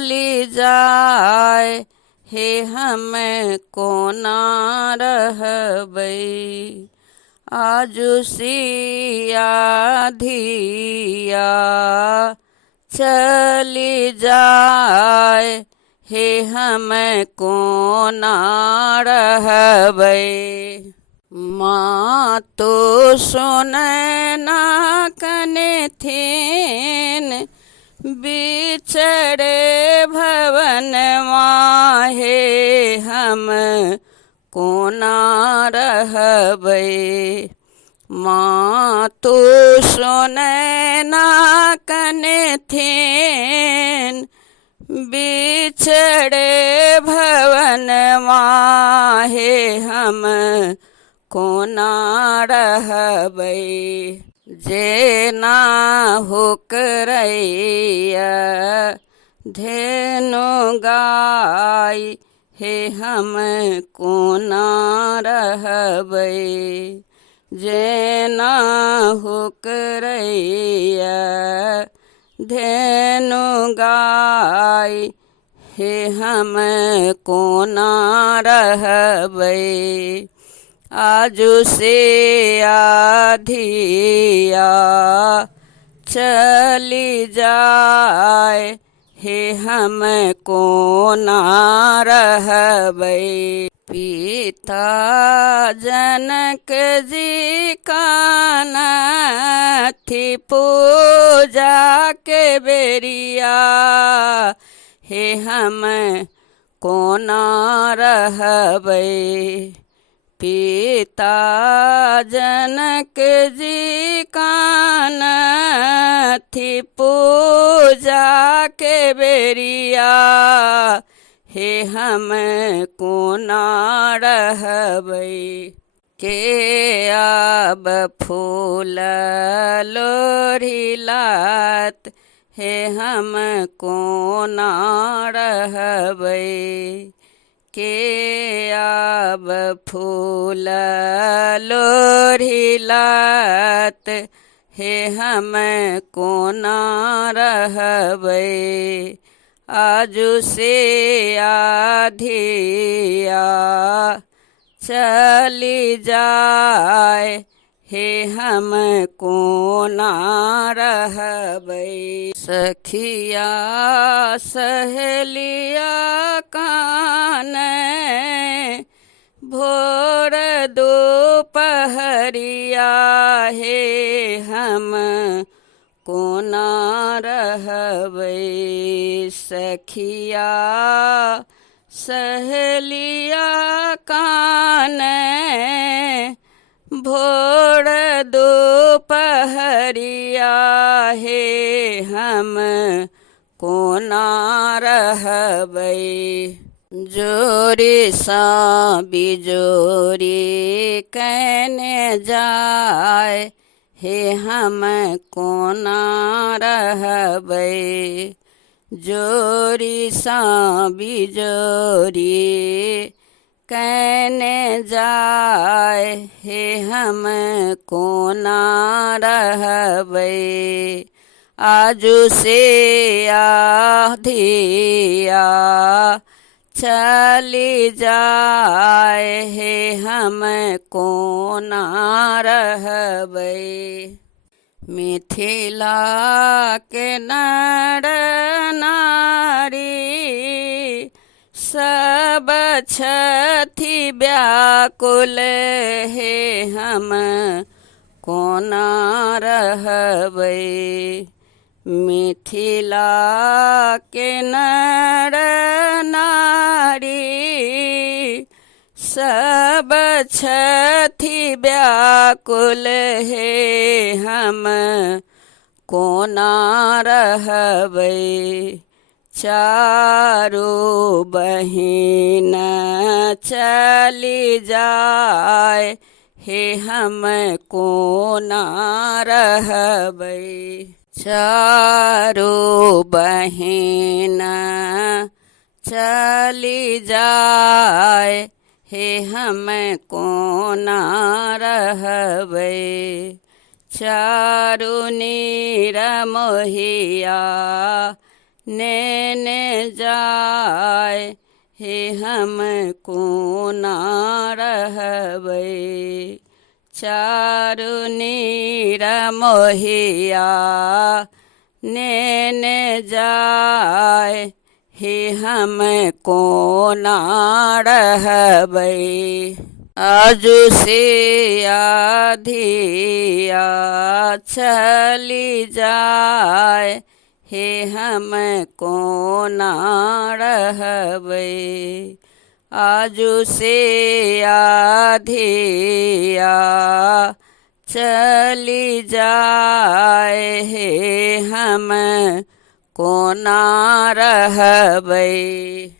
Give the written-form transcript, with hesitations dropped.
चली जाए, हे हम कोना रहबै। आजु सिया धिया चली जाए, हे हम कोना रहबै। माँ तो सुनै ना कने थीन, बिछड़े भवन माहे हम कोना रहबै। माँ तो सुनै ना कने थीन, बिछड़े भवन माहे हम कोना रहबै। जेना होकरैया धेनु गाय, हे हम कोना रहबै। जेना होकरैया धेनु गाय, हे हम कोना रहबै। आजु से धिया चली जाए, हे हम कोना रहबै। पिता जनक जी कानथि पूजा के बेरिया, हे हम कोना रहबै। पिता जनक जी कानथि पूजा के बेरिया, हे हम कोना रहबै। के अब फूल लोढ़िलात, हे हम कोना रहबै। के अब फूल लोढ़िलात, हे हम कोना रहबै। आजु से धिया चली जाए, हे हम कोना रहबै। सखिया सहेलिया कानै, भोर दोपहरिया, हे हम कोना रहबै। सखिया सहेलिया कानै, भोर दोपहरिया, हे हम कोना रहबै। जोरी सा बिजोरी कने जाए, हे हम कोना रहबै। जोरी सा बिजोरी कने जाए, हे हम कोना रहबै। आजु से धिया चली जाए, हे हम कोना रहबै। मिथिला के नर नारी सब छथि व्याकुल, हे हम कोना रहबै। मिथिला के नर नारी सब छथि व्याकुल, हे हम कोना रहबै। चारू बहिन चली जाए, हे हम कोना रहबै। चारू बहिन चली जाए, हे हम कोना रहबै। चारू नीर मोहिया नैन जाय हे हम कोना रहबै। चारु नीर मोहिया नैन जाय हे हम कोना रहबै। आजु से आधिया चली जाय हे हम कोना रहबै। आजु से आधिया चली जाय हे हम कोना रहबै।